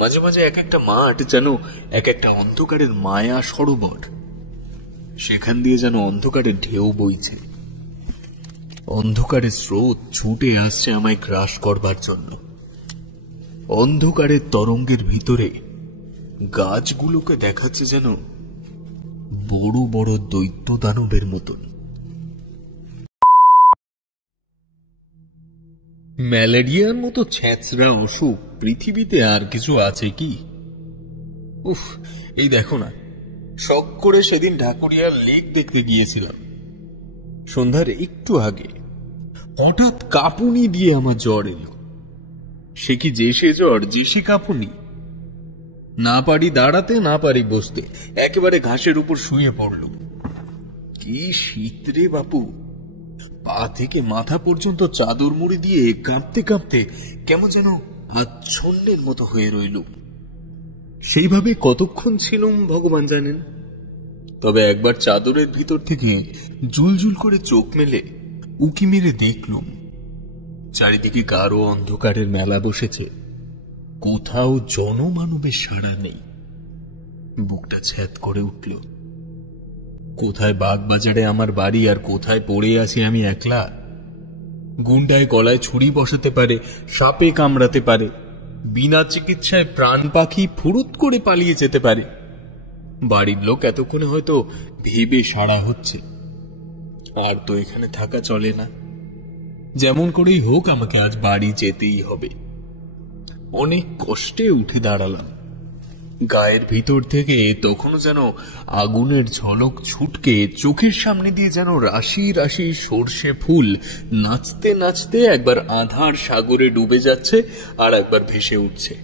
মাঝে মাঝে এক একটা মাঠ যেন এক একটা অন্ধকারের মায়া সরোবর, সেখান দিয়ে যেন অন্ধকারের ঢেউ বইছে। অন্ধকারের স্রোত ছুটে আসছে আমায় গ্রাস করবার জন্য। অন্ধকারের তরঙ্গের ভিতরে গাছগুলোকে দেখাচ্ছে যেন বড় বড় দৈত্য দানবের মতন। ম্যালেরিয়ার মতো ছ্যাঁচড়া অসুখ পৃথিবীতে আর কিছু আছে কি? উফ, এই দেখো না, শখ করে সেদিন ঢাকুরিয়ার লেক দেখতে গিয়েছিলাম। সন্ধ্যার একটু আগে হঠাৎ কাঁপুনি দিয়ে আমার জ্বর এলো। সে কি যে সে জ্বর, যে সে কাঁপুনি। না পারি দাঁড়াতে, না পারি বসতে, একেবারে ঘাসের উপর শুয়ে পড়ল। কি শীত রে বাপু! পা থেকে মাথা পর্যন্ত চাদর মুড়ি দিয়ে কাঁপতে কাঁপতে কেমন যেন আচ্ছন্নের মতো হয়ে রইল। সেইভাবে কতক্ষণ ছিলাম ভগবান জানেন। তবে একবার চাদরের ভিতর থেকে জুলজুল করে চোখ মেলে উকি মেরে দেখলুম চারিদিকে গাঢ় অন্ধকারের মেলা বসেছে। কোথাও জনমানবের সাড়া নেই। বুকটা ছ্যাদ করে উঠল। কোথায় বাগবাজারে আমার বাড়ি, আর কোথায় পড়ে আছি আমি একলা। গুন্ডায় গলায় ছুরি বসাতে পারে, সাপে কামড়াতে পারে, বিনা চিকিৎসায় প্রাণ পাখি ফুরুত করে পালিয়ে যেতে পারে। বাড়ির লোক এতক্ষণে হয়তো ভেবে সাড়া হচ্ছে, আর তো এখানে থাকা চলে না। যেমন করেই হোক আমাকে আজ বাড়ি যেতেই হবে। অনেক কষ্টে উঠে দাঁড়ালাম। গায়ের ভিতর থেকে তখনও যেন আগুনের ঝলক ছুটকে চোখের সামনে দিয়ে যেন রাশি রাশি সর্ষে ফুল নাচতে নাচতে একবার আঁধার সাগরে ডুবে যাচ্ছে, আর একবার ভেসে উঠছে।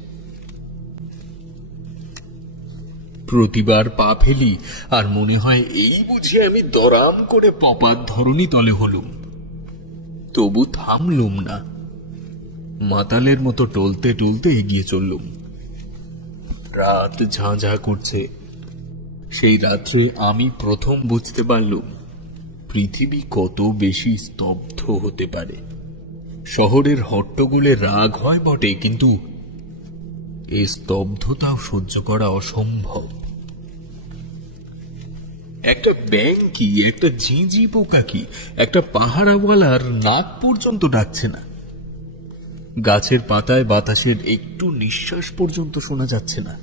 প্রতিবার পা ফেলি আর মনে হয় এই বুঝি আমি দরাম করে পপার ধরনী তলে হলুম। তবু থামলুম না, মাতালের মতো টলতে টলতে এগিয়ে চললুম। রাত ঝাঁঝা করছে। সেই রাত্রে আমি প্রথম বুঝতে পারলুম পৃথিবী কত বেশি স্তব্ধ হতে পারে। শহরের হট্টগোলে রাগ হয় বটে, কিন্তু এই স্তব্ধতাও সহ্য করা অসম্ভব। একটা ব্যাঙ কি, একটা ঝিঁঝি পোকা কি, একটা পাহারাওয়ালার নাক পর্যন্ত ডাকছে না। গাছের পাতায় বাতাসের একটু নিঃশ্বাস পর্যন্ত শোনা যাচ্ছে না।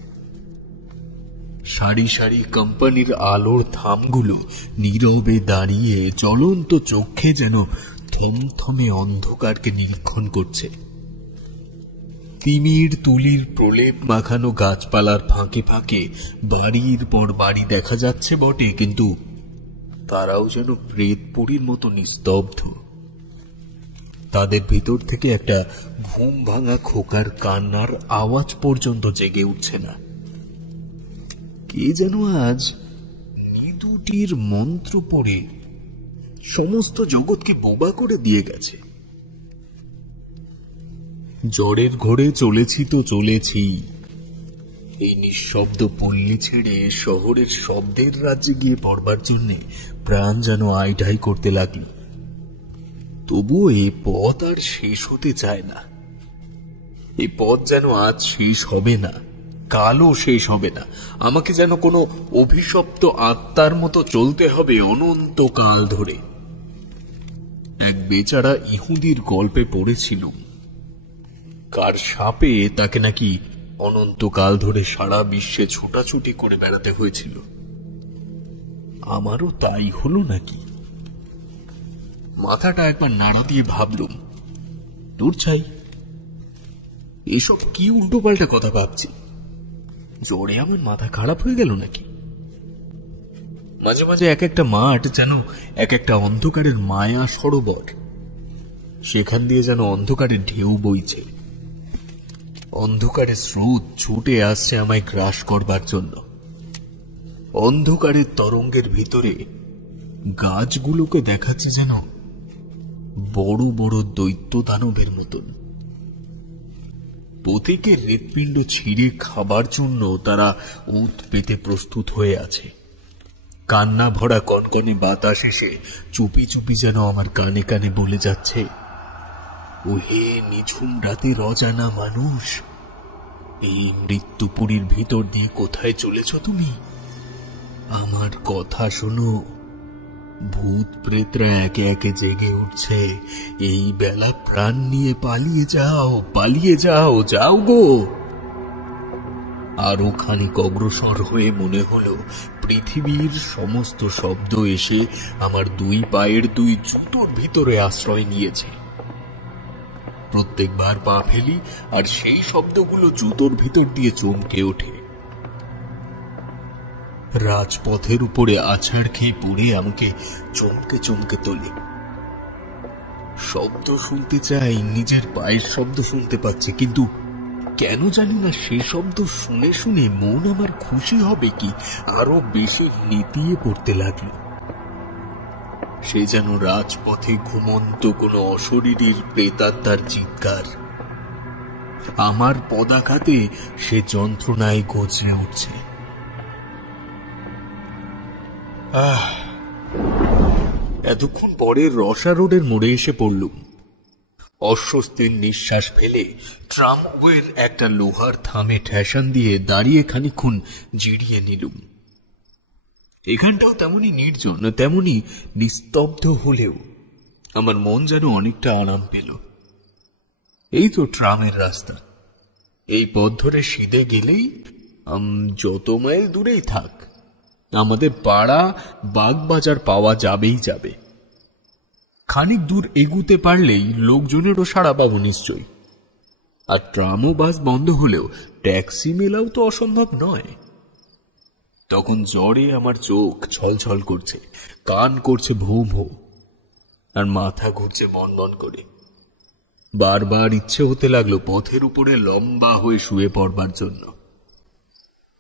সারি সারি কোম্পানির আলোর থামগুলো নীরবে দাঁড়িয়ে জ্বলন্ত চোখে যেন থমথমে অন্ধকারকে নিরীক্ষণ করছে। তিমির তুলির প্রলেপ মাখানো গাছপালার ফাঁকে ফাঁকে বাড়ির পর বাড়ি দেখা যাচ্ছে বটে, কিন্তু তারাও যেন প্রেতপুরীর মতো নিস্তব্ধ। তাদের ভিতর থেকে একটা ঘুম ভাঙা খোকার কান্নার আওয়াজ পর্যন্ত জেগে উঠছে না। কে যেন আজ নিদুটির মন্ত্র পড়ে সমস্ত জগৎকে বোবা করে দিয়ে গেছে। জ্বরের ঘোরে চলেছি তো চলেছি। এই নিঃশব্দ পল্লী ছেড়ে শহরের শব্দের রাজ্যে গিয়ে পড়বার জন্য প্রাণ যেন আইঢাই করতে লাগলো। তবুও এ পথ আর শেষ হতে চায় না। এই পথ যেন আজ শেষ হবে না, কালও শেষ হবে না। আমাকে যেন কোনো অভিশপ্ত আত্মার মতো চলতে হবে অনন্তকাল ধরে। এক বেচারা ইহুদির গল্পে পড়েছিলুম, কার সাপে তাকে নাকি অনন্তকাল ধরে সারা বিশ্বে ছুটাছুটি করে বেড়াতে হয়েছিল। আমারও তাই হলো নাকি? মাথাটা একবার নাড়া দিয়ে ভাবলুম, দূর ছাই, এসব কি উল্টো পাল্টা কথা ভাবছি। জ্বরে আমার মাথা খারাপ হয়ে গেল নাকি? মাঝে মাঝে এক একটা মাঠ যেন এক একটা অন্ধকারের মায়া সরোবর, সেখান দিয়ে যেন অন্ধকারের ঢেউ বইছে। অন্ধকারের স্রোত ছুটে আসছে আমায় গ্রাস করবার জন্য। অন্ধকারের তরঙ্গের ভিতরে গাছগুলোকে দেখাচ্ছে যেন বড় বড় দৈত্য দানবের মতন। প্রত্যেকের হৃৎপিণ্ড ছিঁড়ে খাবার জন্য তারা উত পেতে প্রস্তুত হয়ে আছে। কান্না ভরা কনকনে বাতাস এসে চুপি চুপি যেন আমার কানে কানে বলে যাচ্ছে, ও হে নিঝুম রাতের অজানা মানুষ, এই মৃত্যুপুরীর ভিতর দিয়ে কোথায় চলেছ তুমি? আমার কথা শোনো, ভূত প্রেতরা একে একে জেগে উঠছে। এই বেলা প্রাণ নিয়ে পালিয়ে যাও, পালিয়ে যাও, যাও গো। আরো খানিক অগ্রসর হয়ে মনে হলো পৃথিবীর সমস্ত শব্দ এসে আমার দুই পায়ের দুই জুতোর ভিতরে আশ্রয় নিয়েছে। প্রত্যেকবার পা ফেলি আর সেই শব্দগুলো জুতোর ভিতর দিয়ে চমকে ওঠে। রাজপথের উপরে আছাড় খেয়ে পড়ে আমাকে চমকে চমকে তোলে। শব্দ শুনতে চাই, নিজের পায়ের শব্দ শুনতে পাচ্ছি, কিন্তু কেন জানি না সে শব্দ শুনে শুনে মন আমার খুশি হবে কি আরো বেশি নেতিয়ে পড়তে লাগলো। সে যেন রাজপথে ঘুমন্ত কোনো অশরীরীর প্রেতাত্মার চিৎকার। আমার পদাঘাতে সে যন্ত্রণায় গজরে উঠছে। এতক্ষণ পরে রসা রোডের মোড়ে এসে পড়লুম। অস্বস্তির নিঃশ্বাস ফেলে ট্রামওয়ের একটা লোহার থামে ঠেসান দিয়ে দাঁড়িয়ে খানিকক্ষণ জিরিয়ে নিলুম। এখানটাও তেমনি নির্জন, তেমনি নিস্তব্ধ হলেও আমার মন যেন অনেকটা আরাম পেল। এই তো ট্রামের রাস্তা, এই পথ ধরে সিধে গেলেই যত মাইল দূরেই থাক আমাদের পাড়া বাগবাজার পাওয়া যাবেই যাবে। খানিক দূর এগুতে পারলেই লোকজনেরও সাড়া পাবো নিশ্চয়ই। আর ট্রাম ও বাস বন্ধ হলেও ট্যাক্সি মেলাও তো অসম্ভব নয়। তখন জ্বরে আমার চোখ ছলছল করছে, কান করছে ভৌ ভৌ, আর মাথা ঘুরছে বনবন করে। বারবার ইচ্ছে হতে লাগলো পথের উপরে লম্বা হয়ে শুয়ে পড়বার জন্য।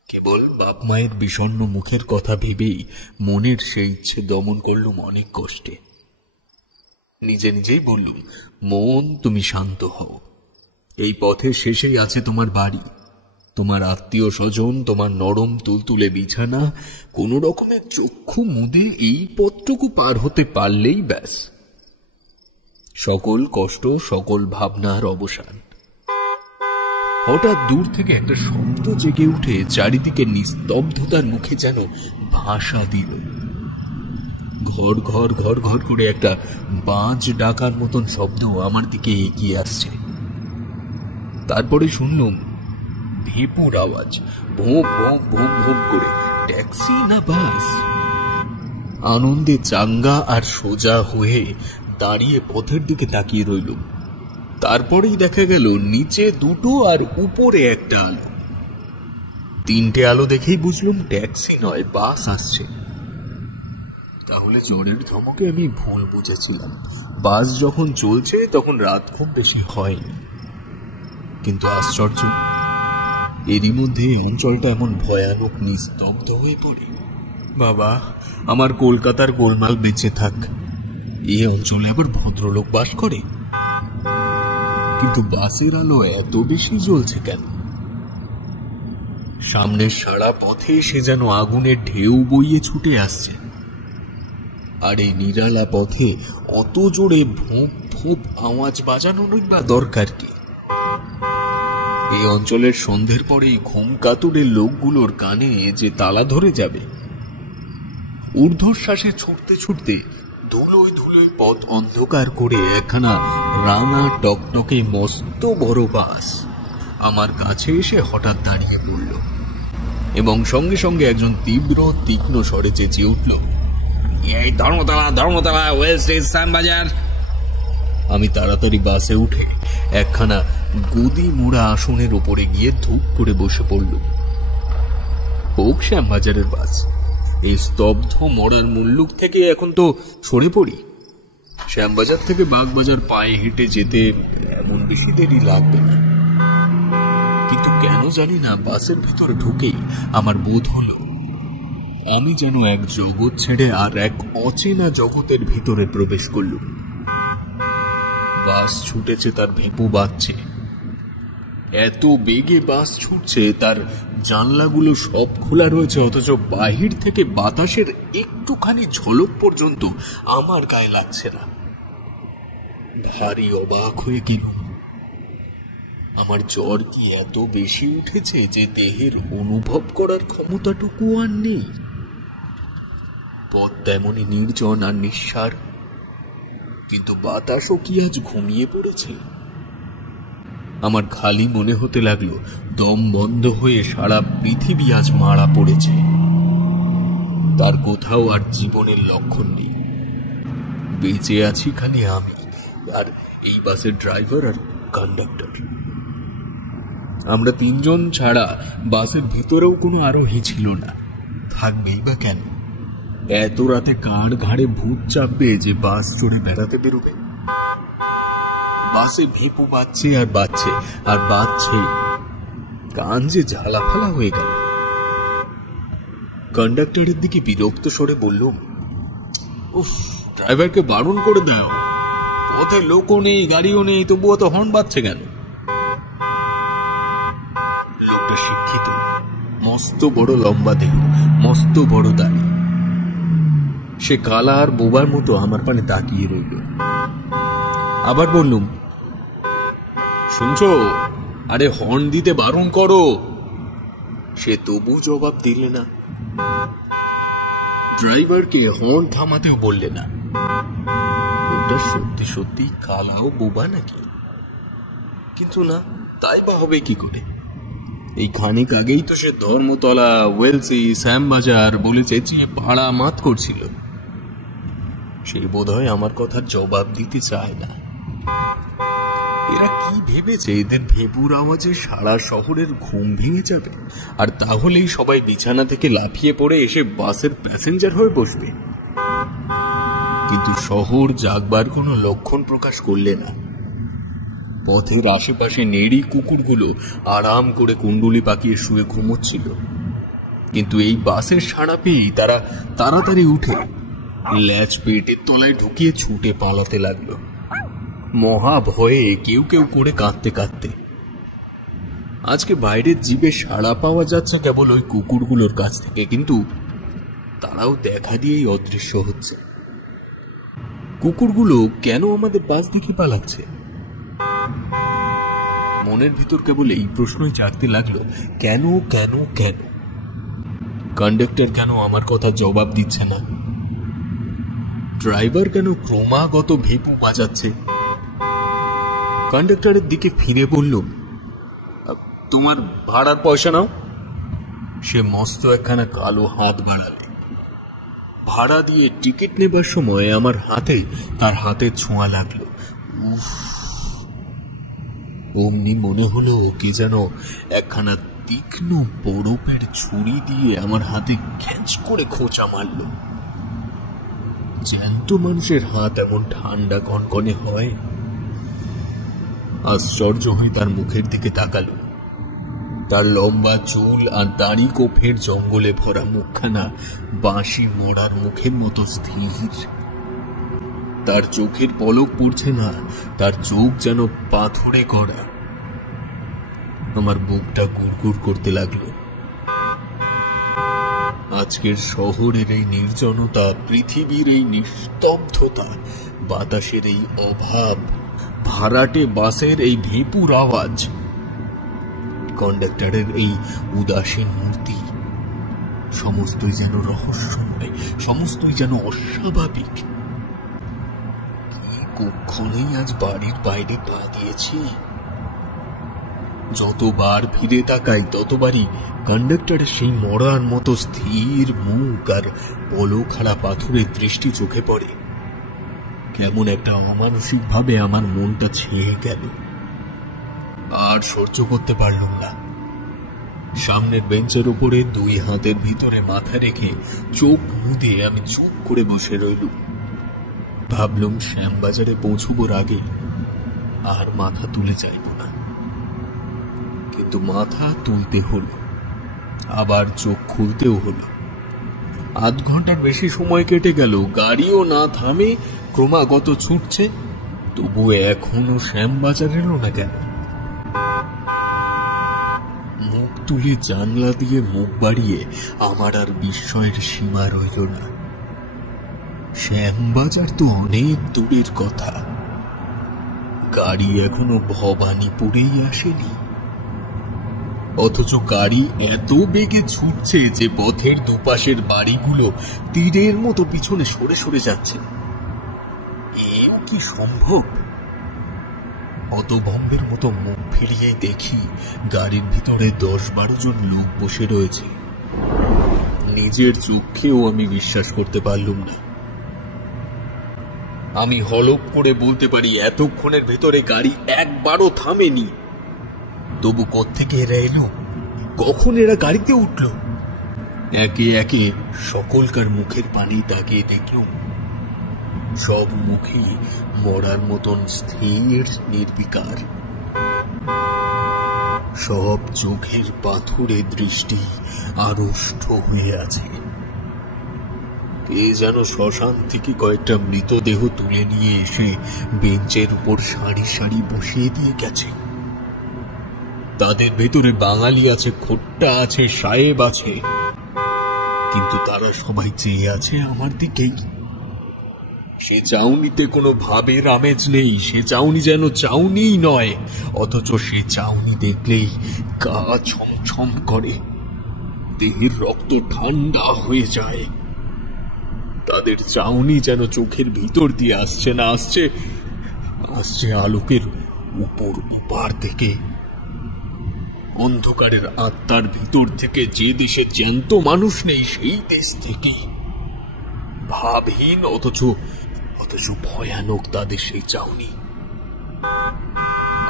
কেবল বাপ মায়ের বিষণ্ণ মুখের কথা ভেবেই মনের সেই ইচ্ছে দমন করলুম অনেক কষ্টে। নিজে নিজেই বললুম, মন তুমি শান্ত হও, এই পথের শেষেই আছে তোমার বাড়ি, তোমার আত্মীয় স্বজন, তোমার নরম তুলতুলে বিছানা। কোন রকমের চক্ষু মুদে এই পথটুকু পার হতে পারলেই ব্যাস, সকল কষ্ট সকল ভাবনার অবসান। হঠাৎ দূর থেকে একটা শব্দ জেগে উঠে চারিদিকে নিস্তব্ধতার মুখে যেন ভাষা দিল। ঘর ঘর ঘর ঘর করে একটা বাজ ডাকার মতন শব্দ আমার দিকে এগিয়ে আসছে। তারপরে শুনলুম ভেপুর আওয়াজ, ভোঁ ভোঁ ভোঁ ভোঁ করে। ট্যাক্সি না বাস? আনন্দে চাঙ্গা আর সোজা হয়ে দাঁড়িয়ে পথের দিকে তাকিয়ে রইলুম। তারপরেই দেখা গেল নিচে দুটো আর উপরে একটা আলো। তিনটে আলো দেখেই বুঝলুম ট্যাক্সি নয়, বাস আসছে। তাহলে জ্বরের ধমকে আমি ভুল বুঝেছিলাম। বাস যখন চলছে তখন রাত খুব বেশি হয়নি। কিন্তু আশ্চর্য, এরই মধ্যে অঞ্চলটা এমন ভয়ানক নিস্তব্ধ হয়ে পড়ে। বাবা, আমার কলকাতার গোলমাল বেঁচে থাক, এই অঞ্চলে আবার ভদ্রলোক বাস করে। কিন্তু বাসের আলো এত বেশি জ্বলছে কেন? সামনের সারা পথে সে যেন আগুনের ঢেউ বইয়ে ছুটে আসছে। আর এই নিরালা পথে অত জোরে ভোঁপ ভোঁপ আওয়াজ বাজানোর বা দরকার কি? এই অঞ্চলের সন্ধ্যের পরেই ঘুম কাতুরে লোকগুলোর কানে যে তালা ধরে যাবে। ঊর্ধ্বশ্বাসে ছুটতে ছুটতে ধুলোয় ধুলোয় পথ অন্ধকার করে একখানা রাঙা টকটকে মস্ত বড় বাস আমার কাছে এসে হঠাৎ দাঁড়িয়ে পড়ল, এবং সঙ্গে সঙ্গে একজন তীব্র তীক্ষ্ণ স্বরে চেঁচিয়ে উঠল, এই ধর্মতলা, ধর্মতলা, ওয়েস্ট শ্যামবাজার। আমি তাড়াতাড়ি বাসে উঠে একখানা গদি মোড়া আসনের উপরে গিয়ে ধূপ করে বসে পড়ল। হোক শ্যামবাজারের বাস, এই স্তব্ধ মোড়ার মুল্লুক থেকে এখন তো সরে পড়ি। শ্যামবাজার থেকে বাগবাজার পায়ে হেঁটে যেতে এমন বেশি দেরি লাগবে না। কিন্তু কেন জানি না বাসের ভিতরে ঢুকেই আমার বোধ হলো আমি যেন এক জগৎ ছেড়ে আর এক অচেনা জগতের ভিতরে প্রবেশ করলুম। বাস ছুটেছে, তার ভেপু বাজছে, এত বেগে বাস ছুটছে, তার জানলাগুলো সব খোলা রয়েছে, অথচ বাহির থেকে বাতাসের একটুখানি ঝলক পর্যন্ত আমার গায়ে লাগছে না। ভারী অবাক হয়ে গেলুম। আমার জ্বর কি এত বেশি উঠেছে যে দেহের অনুভব করার ক্ষমতাটুকু আর নেই? পথ তেমনই নির্জন আর নিঃসার, কিন্তু বাতাসও কি আজ ঘুমিয়ে পড়েছে? আমার খালি মনে হতে লাগলো দম বন্ধ হয়ে সারা পৃথিবী আজ মারা পড়েছে। তার কোথাও আর জীবনের লক্ষণ নেই। বেঁচে আছি খালি আমি আর এই বাসের ড্রাইভার আর কন্ডাক্টর। আমরা তিনজন ছাড়া বাসের ভিতরেও কোনো আরোহী ছিল না, থাকবেই বা কেন? এত রাতে কার ঘাড়ে ভূত চাপবে যে বাস চড়ে বেড়াতে বেরোবে? বাসে ভেপু বাজছে আর বাজছে আর বাজছেই, কান যে ঝালাফালা হয়ে গেল। কন্ডাক্টরের দিকে বিরক্ত স্বরে বললুম, উফ, ড্রাইভারকে বারণ করে দাও, পথে লোকও নেই গাড়িও নেই, তবুও তো হর্ন বাজছে কেন? লোকটা শিক্ষিত, মস্ত বড় লম্বা দেহ, মস্ত বড় দাড়ি। সে কালা আর বোবার মতো আমার পানে তাকিয়ে রইল। আবার বললুম, শুনছো, আরে হর্ন দিতে বারণ করো। সে তবু জবাব দিলে না, ড্রাইভারকে হর্ন থামাতেও বললে না। লোকটা সত্যি সত্যি কালা ও বোবা নাকি? কিন্তু না, তাই বা হবে কি করে? এই খানিক আগেই তো সে ধর্মতলা, ওয়েলসি, শ্যামবাজার বলে চেঁচিয়ে পাড়া মাত করছিল। সে বোধহয় আমার কথার জবাব দিতে চায় না। এরা কি ভেবেছে এদের ভেপুর আওয়াজে সারা শহরের ঘুম ভেঙে যাবে, আর তাহলেই সবাই বিছানা থেকে লাফিয়ে পড়ে এসে বাসের প্যাসেঞ্জার হয়ে বসবে? কিন্তু শহর জাগবার কোনো লক্ষণ প্রকাশ করলে না। পথের আশেপাশে নেড়ি কুকুরগুলো আরাম করে কুণ্ডুলি পাকিয়ে শুয়ে ঘুমোচ্ছিল, কিন্তু এই বাসের সাড়া পেয়েই তারা তাড়াতাড়ি উঠে ল্যাচ পেটের তলায় ঢুকিয়ে ছুটে পালাতে লাগলো, মহা ভয়ে কেউ কেউ করে কাঁদতে কাঁদতে। আজকে বাইরের জীবে সাড়া পাওয়া যাচ্ছে কেবল ওই কুকুরগুলোর কাছ থেকে, কিন্তু তারাও দেখা দিয়েই অদৃশ্য হচ্ছে। কুকুরগুলো কেন আমাদের বাস দিকে পালাচ্ছে? মনের ভিতর কেবল এই প্রশ্নই জাগতে লাগলো, কেন কেন কেন? কন্ডাক্টর কেন আমার কথা জবাব দিচ্ছে না? ড্রাইভার কেন ক্রমাগত ভেপু বাজাচ্ছে? কন্ডাক্টরের দিকে ফিরে বলল, তোমার ভাড়ার পয়সা নাও। সে মস্ত একখানা কালো হাত বাড়ালে। ভাড়া দিয়ে টিকিট নেবার সময় আমার হাতে তার হাতে ছোঁয়া লাগলো। অমনি মনে হলো ওকে যেন একখানা তীক্ষ্ণ বরফের ছুরি দিয়ে আমার হাতে খ্যাঁচ করে খোঁচা মারল। জ্যান্ত মানুষের হাত এমন ঠান্ডা কনকনে হয়? আশ্চর্য হয়ে তার মুখের দিকে তাকালো। তার লম্বা চুল আর দাড়ি কোফের জঙ্গলে ভরা মুখখানা বাঁশি মরার মুখের মতো স্থির। তার চোখের পলক পড়ছে না, তার চোখ যেন পাথরে করা। আমার বুকটা গুড়গুড় করতে লাগলো। আজকের শহরের এই নির্জনতা, পৃথিবীর এই নিস্তব্ধতা, বাতাসের এই অভাব, ভাড়াটে বাসের এই ভেপুর আওয়াজ, কন্ডাক্টরের এই উদাসীন মূর্তি, সমস্তই যেন রহস্যময়, সমস্তই যেন অস্বাভাবিক। কখনোই আজ বাড়ির বাইরে পা দিয়েছি। যতবার ফিরে তাকাই ততবারই কন্ডাক্টরের সেই মরার মতো স্থির মুখ আর পলখাড়া পাথরের দৃষ্টি চোখে পড়ে। কেমন একটা অমানসিক ভাবে আমার মনটা ছেয়ে গেল। আর সহ্য করতে পারলাম না। সামনের বেঞ্চের উপরে দুই হাতের ভিতরে মাথা রেখে চোখ মুদে আমি চুপ করে বসে রইলুম। ভাবলুম শ্যামবাজারে পৌঁছবার আগে আর মাথা তুলে যাইব না। কিন্তু মাথা তুলতে হলো, আবার চোখ খুলতেও হলো। আধ ঘন্টার বেশি সময় কেটে গেল, গাড়িও না থামে ক্রমাগত ছুটছে, তবু এখনো শ্যামবাজার এলো না কেন? মুখ তুলে জানলা দিয়ে মুখ বাড়িয়ে আমার আর বিস্ময়ের সীমা রইল না। শ্যামবাজার তো অনেক দূরের কথা। গাড়ি এখনো ভবানীপুরেই আসেনি, অথচ গাড়ি এত বেগে ছুটছে যে পথের দুপাশের বাড়িগুলো তীরের মতো পিছনে সরে সরে যাচ্ছে। এও কি সম্ভব? হতভম্বের মতো মুখ ফিরিয়ে দেখি গাড়ির ভিতরে 10-12 জন লোক বসে রয়েছে। নিজের চোখেও আমি বিশ্বাস করতে পারলুম না। আমি হলপ করে বলতে পারি এতক্ষণের ভেতরে গাড়ি একবারও থামেনি। তবু কোত্থেকে এরা এলো? কখন এরা গাড়িতে উঠল? একে একে সকলকার মুখের পানি তাকিয়ে দেখলুম সব মুখে মরার মতন স্থির নির্বিকার। সব চোখের পাথুরে দৃষ্টি আড়ষ্ট হয়ে আছে। কে যেন শ্মশান থেকে কয়েকটা মৃতদেহ তুলে নিয়ে এসে বেঞ্চের উপর সারি সারি বসিয়ে দিয়ে গেছে। তাদের ভেতরে বাঙালি আছে, খোট্টা আছে, সাহেব আছে, কিন্তু তারা সবাই চেয়ে আছে আমার দিকেই। সে চাউনিতে কোনো ভাবের আমেজ নেই, সে চাউনি যেন চাউনিই নয়, অথচ সে চাউনি দেখলেই গা ছমছম করে, দেহের রক্ত ঠান্ডা হয়ে যায়। তাদের চাউনি যেন চোখের ভিতর দিয়ে আসছে না, আসছে আলোকের উপর উপার থেকে, অন্ধকারের আত্মার ভিতর থেকে, যে দেশে জ্যান্ত মানুষ নেই সেই দেশ থেকে। ভাবহীন অথচ ভয়ানক তাদের সেই চাউনি।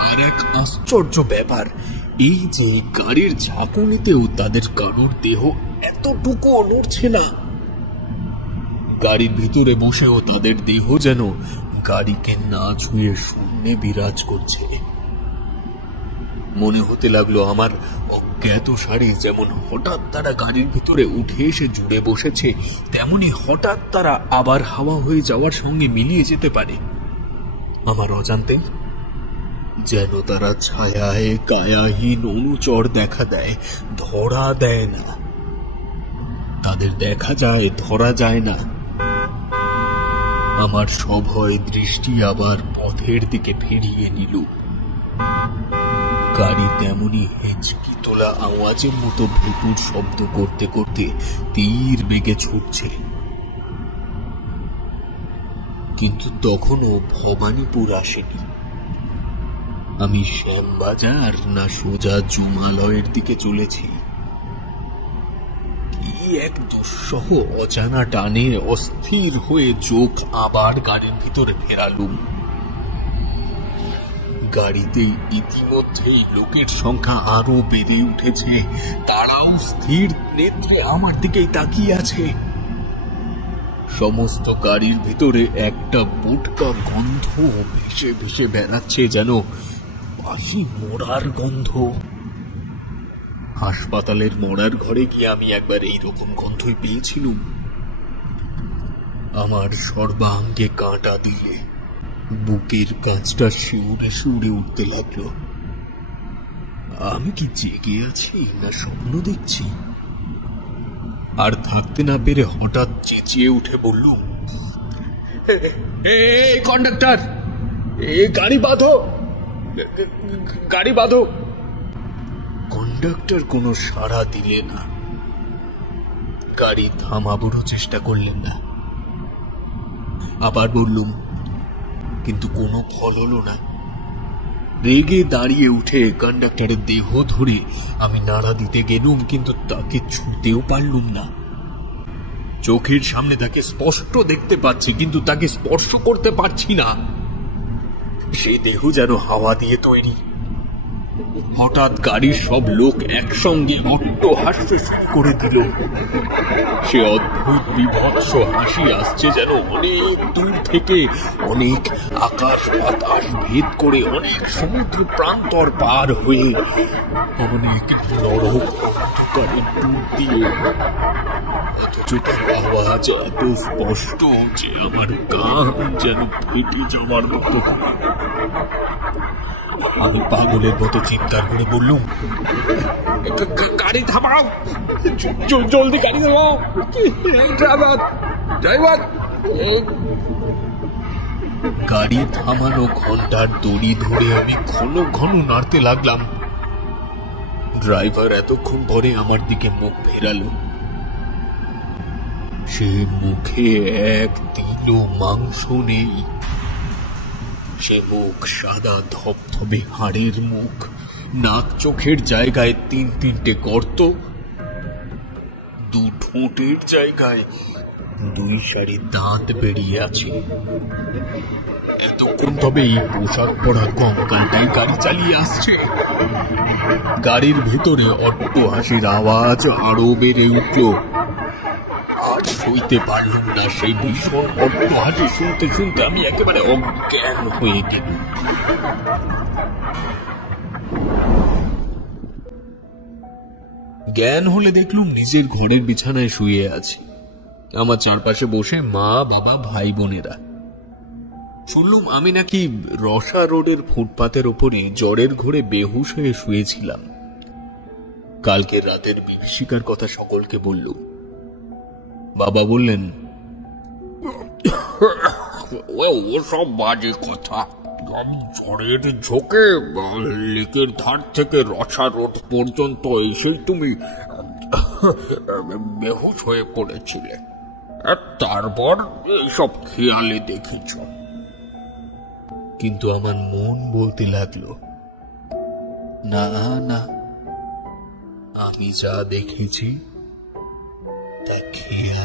আর এক আশ্চর্য ব্যাপার এই যে গাড়ির ঝাঁকুনিতেও তাদের কারোর দেহ এতটুকু নড়ছে না। গাড়ির ভিতরে বসেও তাদের দেহ যেন গাড়িকে না ছুঁয়ে শূন্যে বিরাজ করছে। মনে হতে লাগলো আমার অজ্ঞাত শাড়ি যেমন হঠাৎ তারা গাড়ির ভিতরে উঠে এসে জুড়ে বসেছে, তেমনি হঠাৎ তারা আবার হাওয়া হয়ে যাওয়ার সঙ্গে মিলিয়ে যেতে পারে আমার অজান্তে। যেন তারা ছায়ায় কায়াহীন অনুচর দেখা দেয়, ধরা দেয় না। তাদের দেখা যায়, ধরা যায় না। আমার সভয় দৃষ্টি আবার পথের দিকে ফিরিয়ে নিল। গাড়ি তেমনি হেঁচকি তোলা আওয়াজের মতো ভেপুর শব্দ করতে করতে তীর বেগে ছুটছে। কিন্তু তখনও ভবানীপুর আসেনি। আমি শ্যামবাজার না সোজা জুমালয়ের দিকে চলেছি। কি এক দুঃসহ অজানা টানে অস্থির হয়ে চোখ আবার গাড়ির ভিতরে ফেরালুম। গাড়িতে ইতিমধ্যেই লোকের সংখ্যা আরো বেড়ে উঠেছে। তারাও স্থির নেত্রে আমার দিকেই তাকিয়ে আছে। সমস্ত গাড়ির ভিতরে একটা বোটকা গন্ধ ভেসে ভেসে বেড়াচ্ছে, যেন বাসি মরার গন্ধ। হাসপাতালের মরার ঘরে গিয়ে আমি একবার এইরকম গন্ধই পেয়েছিলুম। আমার সর্বাঙ্গে কাঁটা দিয়ে বুকের কাঁচটা শিউরে শিউরে উঠতে লাগলো। আমি কি জেগে আছি না স্বপ্ন দেখছি? আর থাকতে না পেরে হঠাৎ চেঁচিয়ে উঠে বললুম, কন্ডাক্টর, গাড়ি বাঁধো, গাড়ি বাঁধো। কন্ডাক্টর কোনো সাড়া দিলে না, গাড়ি থামাবোরও চেষ্টা করলেন না। আবার বললুম, কিন্তু কোনো ফল হলো না। রেগে দাঁড়িয়ে উঠে কন্ডাক্টরের দেহ ধরে আমি নাড়া দিতে গেলুম, কিন্তু তাকে ছুঁতেও পারলুম না। চোখের সামনে তাকে স্পষ্ট দেখতে পাচ্ছি, কিন্তু তাকে স্পর্শ করতে পারছি না। সেই দেহ যেন হাওয়া দিয়ে তৈরি। হঠাৎ গাড়ির সব লোক একসঙ্গে অট্টহাস্য শুরু করে দিল। সে অদ্ভুত বিভৎস হাসি আসছে যেন অনেক দূর থেকে, অনেক আকাশ বাতাস ভেদ করে, অনেক সমুদ্র প্রান্তর পার হয়ে, অনেক নরক অন্ধকারের দূর দিয়ে। অথচ তার আওয়াজ এত স্পষ্ট যে আমার কান যেন ফেটে যাওয়ার মতো। আমি পাগলের মতো চিৎকার করে বললুম, গাড়ি থামাও, জলদি গাড়ি থামাও, ড্রাইভার। গাড়ি থামানো ঘন্টার দড়ি ধরে আমি ঘন ঘন নাড়তে লাগলাম। ড্রাইভার এতক্ষণ পরে আমার দিকে মুখ ফেরালো। সে মুখে এক তিলো মাংস নেই। সে মুখ সাদা ধবধবে হাড়ের মুখ, নাক চোখের জায়গায় তিন তিনটে গর্ত, দু ঠোঁটের জায়গায় দুই সারি দাঁত বেরিয়ে আছে। এতক্ষণ তবে এই পোশাক পরা কঙ্কালটাই গাড়ি চালিয়ে আসছে। গাড়ির ভেতরে অট্ট হাসির আওয়াজ আরো বেড়ে উঠল। আর সইতে পারলাম না সেই ভীষণ অট্ট হাসি শুনতে শুনতে আমি একেবারে অজ্ঞান হয়ে গেল। জ্ঞান হলে দেখলুম নিজের ঘরের বিছানায় শুয়ে আছি। আমার চারপাশে বসে মা, বাবা, ভাই বোনেরা। শুনলুম আমি নাকি রসা রোডের ফুটপাতের ওপরে জ্বরের ঘোরে বেহুশ হয়ে শুয়েছিলাম। কালকের রাতের বিভীষিকার কথা সকলকে বললুম। বাবা বললেন, ওসব বাজে কথা। আমি জ্বরের ঝোঁকে লেকের ধার থেকে রসা রোড পর্যন্ত এসেই তুমি বেহুশ হয়ে পড়েছিলে, তারপর এইসব খেয়ালে দেখেছ। কিন্তু আমার মন বলতে লাগলো, না না, আমি যা দেখেছি তা খেয়াল